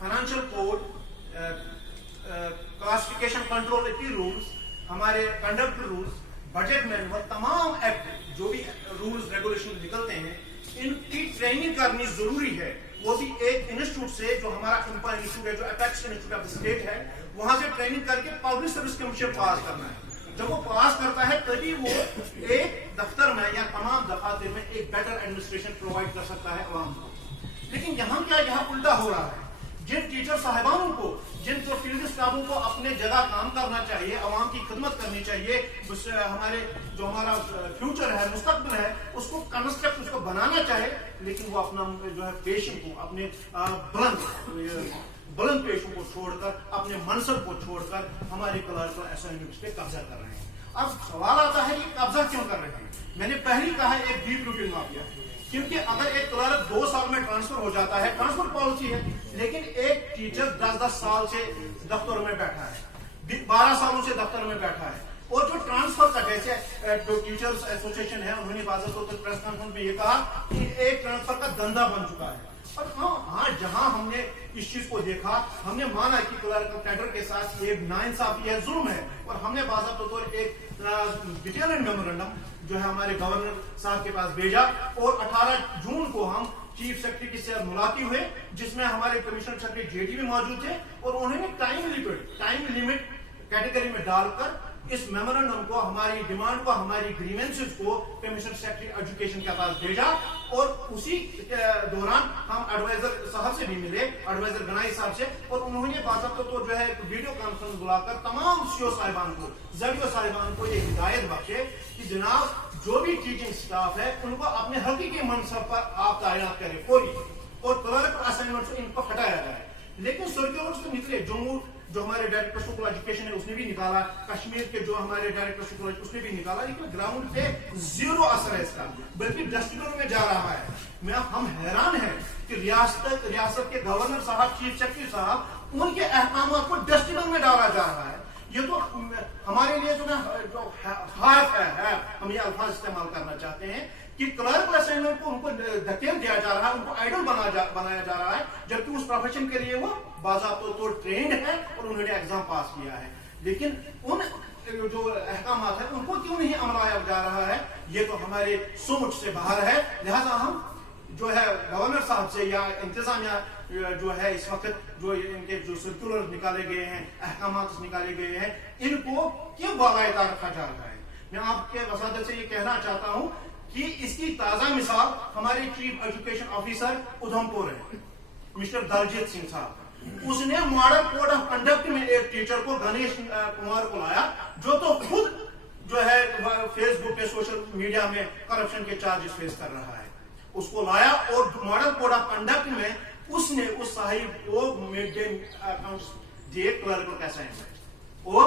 Financial code, classification control rules, हमारे conduct rules, budget manual, तमाम act जो भी रूल्स रेगुलेशन निकलते हैं, इनकी ट्रेनिंग करनी जरूरी है। वो भी एक इंस्टीट्यूट से, जो हमारा इंपा इंस्टीट्यूट है, जो अपेक्स इंस्टीट्यूट ऑफ स्टेट है, वहां से ट्रेनिंग करके पब्लिक सर्विस कमीशन पास करना है। जब वो पास करता है तभी वो एक दफ्तर में या तमाम दफातर में एक बेटर एडमिनिस्ट्रेशन प्रोवाइड कर सकता है अवाम को। लेकिन यहाँ क्या, यहाँ उल्टा हो रहा है। जिन टीचर साहिबानों को, जिन तो फील्ड स्टाफों को अपने जगह काम करना चाहिए, अवाम की खिदमत करनी चाहिए, हमारे जो हमारा फ्यूचर है, मुस्तकबिल है, उसको कंस्ट्रक्ट, उसको बनाना चाहे, लेकिन वो अपना जो है पेशे को, अपने बुलंद पेशों को छोड़कर, अपने मनसब को छोड़कर हमारे क्लर्क असाइनमेंट्स पे कब्जा कर रहे हैं। अब सवाल आता है, ये कब्जा क्यों कर रहे हैं? मैंने पहले कहा एक डीप रूटेड माफिया, क्योंकि अगर एक क्लर्क 2 साल में ट्रांसफर हो जाता है, ट्रांसफर पॉलिसी है, लेकिन एक टीचर 10-10 साल से दफ्तरों में बैठा है, 12 सालों से दफ्तर में बैठा है, और जो ट्रांसफर का, जैसे जो टीचर्स एसोसिएशन है, उन्होंने बाज़ाब्ता प्रेस कॉन्फ्रेंस में ये कहा कि एक ट्रांसफर का धंधा बन चुका है। और हाँ, जहां हमने इस चीज को देखा, हमने माना कि क्लर्क कैडर के साथ ये नाइंसाफी है, जुल्म है, और हमने बाज़ाब्ता तौर एक डिटेल मेमोरेंडम जो है हमारे गवर्नर साहब के पास भेजा, और 18 जून को हम चीफ सेक्रेटरी से मुलाकात हुए, जिसमें हमारे कमिश्नर सेक्रेटरी जेडी भी मौजूद थे, और उन्होंने टाइम लिमिट कैटेगरी में डालकर इस मेमोरेंडम को, हमारी डिमांड को, हमारी ग्रीवेंसेस को कमिश्नर सेक्रेटरी एजुकेशन के पास भेजा। और उसी दौरान हम एडवाइजर साहब से भी मिले, एडवाइजर गनाई साहब से, और उन्होंने बाज़ाब्ता तो जो है वीडियो कॉन्फ्रेंस बुलाकर तमाम सीओ साहिबान को, जडियो साहिबान को ये हिदायत बख्शे कि जनाब, जो भी टीचिंग स्टाफ है, उनको अपने हकीकी मनसब पर आप तैनात करें फौरी, और क्लर्क असाइनमेंट से इनको हटाया जाए। लेकिन सर्कुलर्स तो निकले, जम्मू जो हमारे डायरेक्टर स्कूल एजुकेशन है उसने भी निकाला, कश्मीर के जो हमारे डायरेक्टर स्कूल उसने भी निकाला, लेकिन ग्राउंड पे जीरो असर है इसका, बल्कि डस्टबिन में जा रहा है। हम हैरान हैं कि रियासत के गवर्नर साहब, चीफ सेक्रेटरी साहब, उनके अहकाम को डस्टबिन में डाला जा रहा है। ये तो हमारे लिए जो है, हम ये अल्फाज इस्तेमाल करना चाहते हैं कि क्लर्क असाइनमेंट को उनको धकेल दिया जा रहा है, उनको आइडल बनाया जा रहा है, जबकि उस प्रोफेशन के लिए वो बाज़ाब्ता तो ट्रेंड है और उन्होंने एग्जाम पास किया है। लेकिन उन जो अहकाम है उनको क्यों नहीं अमलाया जा रहा है, ये तो हमारे सोच से बाहर है। लिहाजा हम जो है गवर्नर साहब से या इंतजामिया जो है इस वक्त जो इनके जो सर्कुलर निकाले गए हैं, अहकाम निकाले गए हैं, इनको क्यों बाकायदा रखा जा रहा है? मैं आपके वसादत से ये कहना चाहता हूँ कि इसकी ताजा मिसाल हमारे चीफ एजुकेशन ऑफिसर उधमपुर है, मिस्टर दलजीत सिंह साहब। उसने मॉडल कोड ऑफ कंडक्ट में एक टीचर को, गणेश कुमार को लाया, जो तो खुद जो है फेसबुक पे, सोशल मीडिया में करप्शन के चार्जेस फेस कर रहा है। उसको लाया और मॉडल कोड ऑफ कंडक्ट में उसने उस साहिब को मिड डे अकाउंट्स दिए क्लर्क का असाइनमेंट, और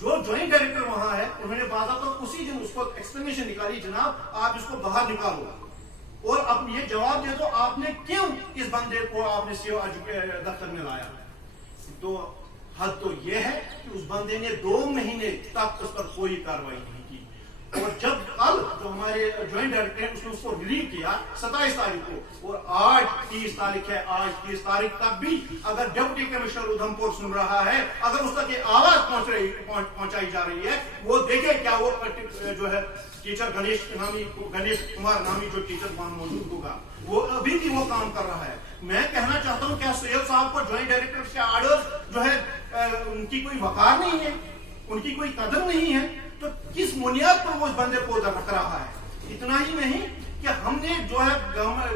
जो ज्वाइंट डायरेक्टर वहां है उन्होंने बाज़ाब्ता तो उसी दिन उसको एक्सप्लेनेशन निकाली, जनाब आप इसको बाहर निकालो और अब ये जवाब दे दो आपने क्यों इस बंदे को आपने सीओ दफ्तर में लाया। तो हद तो ये है कि उस बंदे ने 2 महीने तक उस पर कोई कार्रवाई नहीं की, और जब कल जो हमारे ज्वाइंट डायरेक्टर है उसने उसको रिलीव किया 27 तारीख को, और आज 30 तारीख है, आज 30 तारीख तक भी अगर डिप्टी कमिश्नर उधमपुर सुन रहा है, अगर उस तक ये आवाज पहुंचाई जा रही है, वो देखे क्या वो जो है टीचर गणेश कुमार नामी जो टीचर वहां मौजूद होगा, वो अभी भी वो काम कर रहा है। मैं कहना चाहता हूं क्या सुहेल साहब को ज्वाइंट डायरेक्टर के आर्डर जो है उनकी कोई वकार नहीं है, उनकी कोई कदर नहीं है, तो किस बुनियाद पर वो उस बंदे को रख रहा है? इतना ही नहीं कि हमने जो है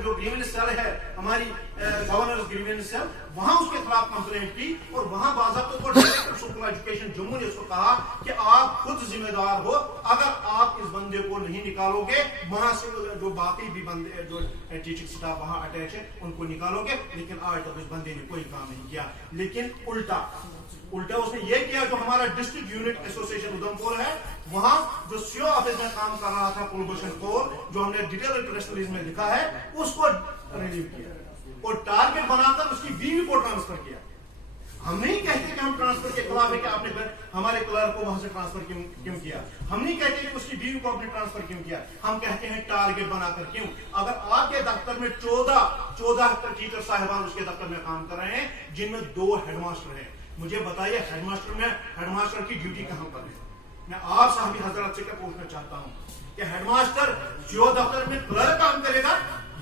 जो ग्रीवेंस सेल है हमारी गवर्नर ग्रीवेंस सेल, वहां उसके खिलाफ कंप्लेंट की, और वहां बाज़ाब्ता तो डायरेक्टर स्कूल एजुकेशन जम्मू ने उसको कहा कि आप खुद जिम्मेदार हो, अगर आप इस बंदे को नहीं निकालोगे, वहां से जो बाकी भी बंदे जो टीचिंग स्टाफ वहां अटैच है उनको निकालोगे। लेकिन आज तक इस बंदे ने कोई काम नहीं किया। लेकिन उल्टा उसने ये किया, जो हमारा डिस्ट्रिक्ट यूनिट एसोसिएशन उधमपुर है, वहां जो सीओ ऑफिस में काम कर रहा था कुलभूषण कौर, जो हमने डिटेल प्रेस रिलीज में लिखा है, उसको रिलीव किया और टारगेट बनाकर उसकी बीवी को ट्रांसफर किया। हम नहीं कहते कि हम ट्रांसफर के खिलाफ है कि आपने हमारे क्लर्क को वहां से ट्रांसफर क्यों किया? हम नहीं कहते कि उसकी बीवी को आपने ट्रांसफर क्यों किया, हम कहते हैं टारगेट बनाकर क्यों? अगर आपके दफ्तर में 14 टीचर साहिबान उसके दफ्तर में काम कर रहे हैं, जिनमें 2 हेडमास्टर हैं, मुझे बताइए हेडमास्टर की ड्यूटी कहां पर है? मैं आप साहबी हजरत से क्या पूछना चाहता हूं कि हेडमास्टर जो दफ्तर में क्लर्क काम करेगा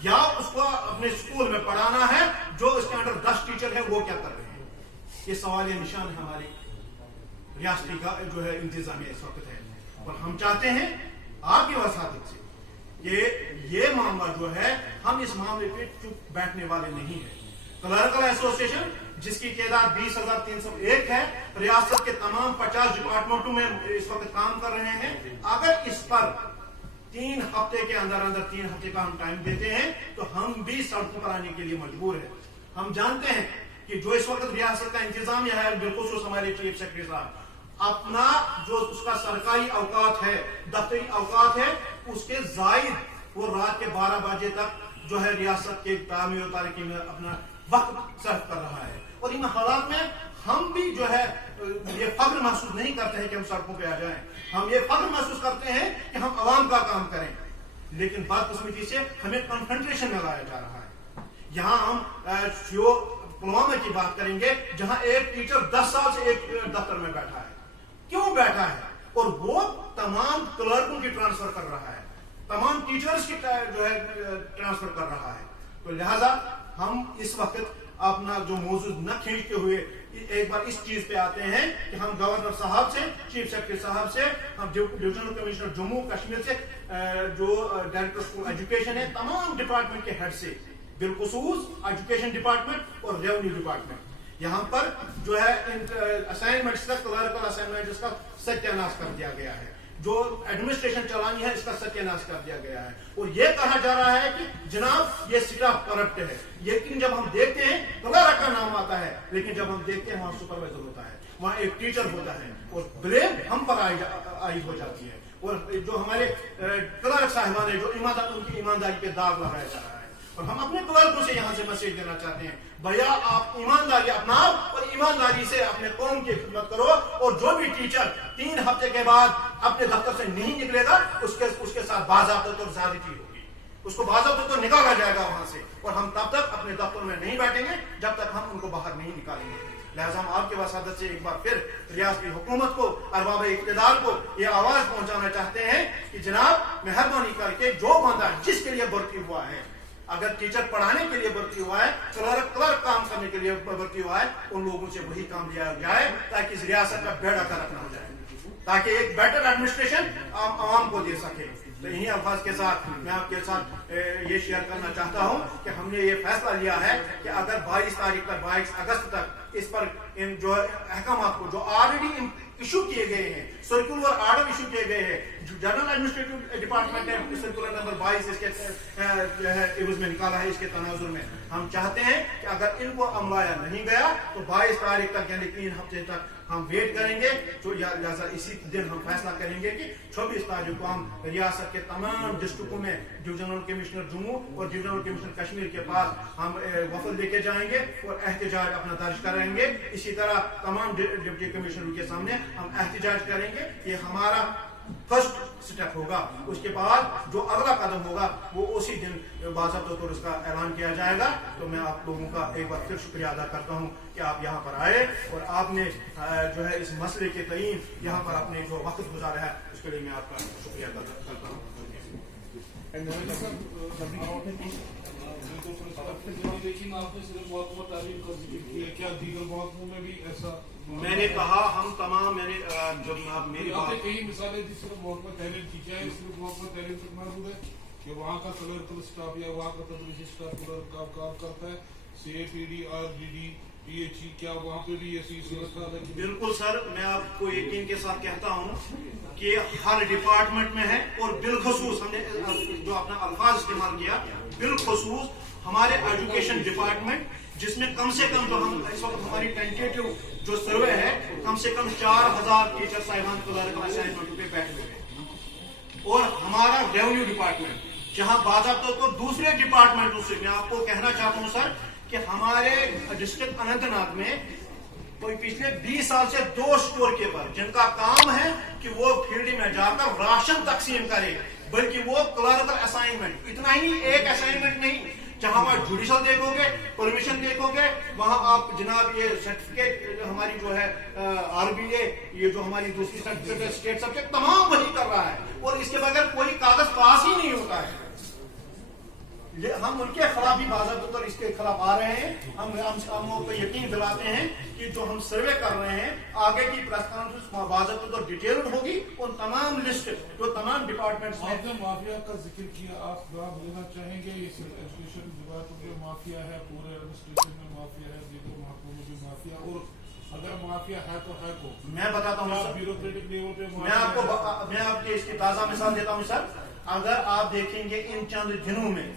या उसको अपने स्कूल में पढ़ाना है, जो उसके अंडर 10 टीचर है वो क्या कर रहे हैं? ये सवाल निशान हमारी रियासती का जो है इंतजामिया इस वक्त है। और हम चाहते हैं आपकी वसादत से कि ये मामला जो है, हम इस मामले पे चुप बैठने वाले नहीं है। क्लर्कल एसोसिएशन जिसकी तादाद 20,301 है, रियासत के तमाम 50 डिपार्टमेंटों में इस वक्त काम कर रहे हैं। अगर इस पर 3 हफ्ते के अंदर 3 हफ्ते का हम टाइम देते हैं तो हम भी सड़कों पर आने के लिए मजबूर है। हम जानते हैं कि जो इस वक्त रियासत का इंतजामिया है, बिल्कुल हमारे चीफ सेक्रेटरी साहब अपना जो उसका सरकारी औकात है, दफ्तरी औकात है, उसके जायद वो रात के 12 बजे तक जो है रियासत के तामीर और तरक्की में अपना वक्त सर्व कर रहा है। और इन हालात में हम भी जो है ये फख्र महसूस नहीं करते हैं कि हम सड़कों पे आ जाएं। हम ये फख्र महसूस करते हैं कि हम आवाम का काम करें, लेकिन बदकिस्मती से हमें कन्फ्रंटेशन में लाया जा रहा है। यहाँ हम जो पुलवामा की बात करेंगे, जहां एक टीचर 10 साल से एक दफ्तर में बैठा है। क्यों बैठा है? और वो तमाम क्लर्कों की ट्रांसफर कर रहा है, तमाम टीचर्स की जो है ट्रांसफर कर रहा है। तो लिहाजा हम इस वक्त अपना जो मौजूद न खींचते हुए एक बार इस चीज पे आते हैं कि हम गवर्नर साहब से, चीफ सेक्रेटरी साहब से, हम डिविजनल कमिश्नर जम्मू कश्मीर से, जो डायरेक्टर स्कूल एजुकेशन है, तमाम डिपार्टमेंट के हेड से, बिलखुसूस एजुकेशन डिपार्टमेंट और रेवेन्यू डिपार्टमेंट, यहाँ पर जो है असाइनमेंट्स का, क्लर्कल असाइनमेंट्स का सत्यानाश कर दिया गया है। जो एडमिनिस्ट्रेशन चलानी है इसका सत्यानाश कर दिया गया है। और यह कहा जा रहा है कि जनाब ये स्टाफ करप्ट है। लेकिन जब हम देखते हैं क्लर्क का नाम आता है, लेकिन जब हम देखते हैं वहां सुपरवाइजर होता है, वहां एक टीचर होता है, और ब्लेम हम पर आई हो जाती है। और जो हमारे क्लर्क साहिबान है, जो उनकी ईमानदारी पे दाग लगाया जा रहा है। और हम अपने क्लर्कों से यहाँ से मैसेज देना चाहते हैं, भैया आप ईमानदारी अपनाओ और ईमानदारी से अपने कौम की खिदमत करो। और जो भी टीचर 3 हफ्ते के बाद अपने दफ्तर से नहीं निकलेगा, उसके साथ बाज़ाब्ता तो ज्यादती होगी, उसको बाज़ाब्ता तो निकाला जाएगा वहां से। और हम तब तक अपने दफ्तर में नहीं बैठेंगे जब तक हम उनको बाहर नहीं निकालेंगे। लिहाजा हम आपके वसादत से एक बार फिर रियासती हुकूमत को, अरबाब इक़्तिदार को ये आवाज पहुंचाना चाहते हैं कि जनाब मेहरबानी करके जो बंदा जिसके लिए भर्ती हुआ है, अगर टीचर पढ़ाने के लिए भर्ती हुआ है, क्लर्क काम करने के लिए भर्ती हुआ है, उन लोगों से वही काम लिया जाए ताकि इस रियासत का बेड़ा गर्क न हो जाए, ताकि एक बेटर एडमिनिस्ट्रेशन आवाम को दे सके। तो इन्हीं अल्फाज के साथ मैं आपके साथ ये शेयर करना चाहता हूं कि हमने ये फैसला लिया है कि अगर 22 तारीख तक, 22 अगस्त तक इस पर इन जो अहकामात को जो ऑलरेडी इशू किए गए हैं, सर्कुलर ऑर्डर इशू किए गए हैं, जनरल एडमिनिस्ट्रेटिव डिपार्टमेंट ने सर्कुलर नंबर 22 इसके जो है इवज में निकाला है, इसके तनाजुर में हम चाहते हैं कि अगर इनको अमलाया नहीं गया तो 22 तारीख तक यानी 3 हफ्ते तक हम वेट करेंगे। तो लिहाजा इसी दिन हम फैसला करेंगे कि 24 तारीख को हम रियासत के तमाम डिस्ट्रिक्टों में डिविजनल कमिश्नर जम्मू और डिविजनल कमिश्नर कश्मीर के पास हम वफद लेके जाएंगे और एहतजाज अपना दर्ज करेंगे। इसी तरह तमाम डिप्टी कमिश्नरों के सामने हम एहतजाज करेंगे। ये हमारा फर्स्ट स्टेप होगा। उसके बाद जो अगला कदम होगा वो उसी दिन बाज़ाब्ता तौर उसका ऐलान किया जाएगा। तो मैं आप लोगों का एक बार फिर शुक्रिया अदा करता हूँ कि आप यहाँ पर आए और आपने जो है इस मसले के तईन यहाँ पर अपने जो वक्त गुजारा है, उसके लिए मैं आपका शुक्रिया अदा करता हूँ। लेकिन आपने सिर्फ महकमा तालीम का जिक्र किया, क्या दीगर महकमों में भी ऐसा? मैंने कहा हम तमाम, मैंने जब आप मेरी बात, कई मिसालें दी सिर्फ महकमा तालीम की, क्या सिर्फ महकमा तालीम तक महदूद है कि वहाँ का क्लर्कल स्टाफ या वहाँ का तदरीसी स्टाफ क्लर्क का काम करता है, CAPD, RDD, PHE, क्या वहाँ पे भी ऐसी सूरत है? बिल्कुल सर, मैं आपको यकीन के साथ कहता हूँ कि हर डिपार्टमेंट में है। और बिलखसूस हमने जो अपना अल्फाज इस्तेमाल किया, बिलखसूस हमारे एजुकेशन डिपार्टमेंट, जिसमें कम से कम जो हम इस वक्त हमारी टेंटेटिव जो सर्वे है, कम से कम 4000 टीचर साहिबान क्लर्क असाइनमेंट पे बैठे हुए हैं। और हमारा रेवेन्यू डिपार्टमेंट, जहां बाज़ाब्ता तो दूसरे डिपार्टमेंटों से, मैं आपको कहना चाहता हूं सर कि हमारे डिस्ट्रिक्ट अनंतनाग में कोई पिछले 20 साल से 2 स्टोर कीपर जिनका काम है कि वो फील्ड में जाकर राशन तकसीम करे, बल्कि वो क्लर्कल असाइनमेंट, इतना ही एक असाइनमेंट नहीं, जहां वहां जुडिशल देखोगे, परमिशन देखोगे, वहां आप जनाब ये सर्टिफिकेट हमारी जो है RBA, ये जो हमारी दूसरी सर्टिफिकेट स्टेट सब्जेक्ट तमाम वही कर रहा है, और इसके बगैर कोई कागज पास ही नहीं होता है। हम उनके खिलाफ भी बाज़ाब्ता तौर इसके खिलाफ आ रहे हैं। हम को यकीन दिलाते हैं कि जो हम सर्वे कर रहे हैं, आगे की प्रेस कॉन्फ्रेंस बाज़ाब्ता तौर डिटेल्ड होगी, उन तमाम लिस्ट जो तमाम डिपार्टमेंट्स में। आपने माफिया का जिक्र किया, आप जवाब देना चाहेंगे? ये एजुकेशन डिपार्टमेंट में माफिया है, पूरे एडमिनिस्ट्रेशन में माफिया है, दीगर महकमों में भी माफिया, और अगर माफिया है तो है को मैं बताता हूँ सर, ब्यूरोक्रेटिक लेवल पे मैं आपको इसकी ताजा मिसाल देता हूँ सर। अगर आप देखेंगे इन चंद दिनों में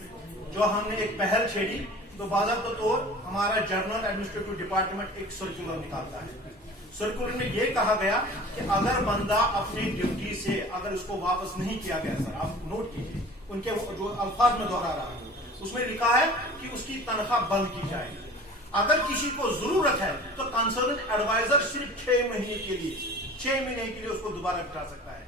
जो हमने एक पहल छेड़ी, तो बाज़ाब्ता तौर हमारा जनरल एडमिनिस्ट्रेटिव डिपार्टमेंट एक सर्कुलर निकालता है। सर्कुलर में यह कहा गया कि अगर बंदा अपनी ड्यूटी से अगर उसको वापस नहीं किया गया, सर आप नोट कीजिए उनके जो अल्फाज में दोहरा रहा हूं, उसमें लिखा है कि उसकी तनख्वाह बंद की जाए। अगर किसी को जरूरत है तो कंसर्न एडवाइजर सिर्फ 6 महीने के लिए उसको दोबारा बिठा सकता है।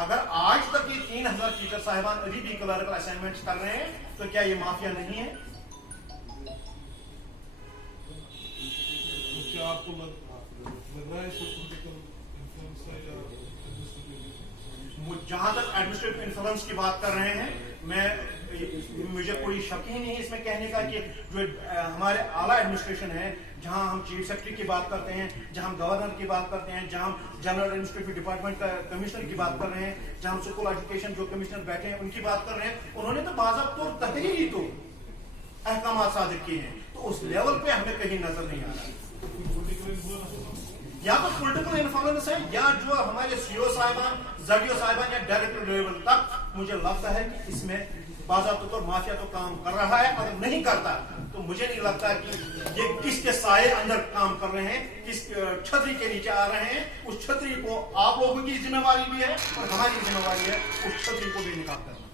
अगर आज तक ये 3000 टीचर साहिबान अभी भी क्लर्कल असाइनमेंट्स कर रहे हैं, तो क्या ये माफिया नहीं है? तो क्या आपको लग रहा है इसको पॉलिटिकल इन्फ्लुएंस है या जहां तक एडमिनिस्ट्रेटिव इन्फ्लुएंस की बात कर रहे हैं, मुझे कोई शक ही नहीं है इसमें कहने का कि जो हमारे आला एडमिनिस्ट्रेशन है, जहां हम चीफ सेक्रेटरी की बात करते हैं, जहां हम गवर्नर की बात करते हैं, जहां हम जनरल एडमिनिस्ट्रेटिव डिपार्टमेंट का कमिश्नर की बात कर रहे हैं, जहां हम स्कूल एजुकेशन जो कमिश्नर बैठे हैं उनकी बात कर रहे हैं, उन्होंने तो बाज़ाब्ता तौर तहरीरी तो अहकाम सादिर किए हैं, तो उस लेवल पे हमें कहीं नजर नहीं आ रहा। या तो पॉलिटिकल इन्फ्लुएंस है, या जो हमारे CO साहिबान, ZDO साहिबान या डायरेक्टर लेवल तक मुझे लगता है कि इसमें बाज़ाब्ता तौर माफिया तो काम कर रहा है। अगर नहीं करता तो मुझे नहीं लगता कि ये किसके साए अंदर काम कर रहे हैं, किस छतरी के नीचे आ रहे हैं। उस छतरी को आप लोगों की जिम्मेवारी भी है और हमारी जिम्मेवारी है उस छतरी को भी निकाल करना।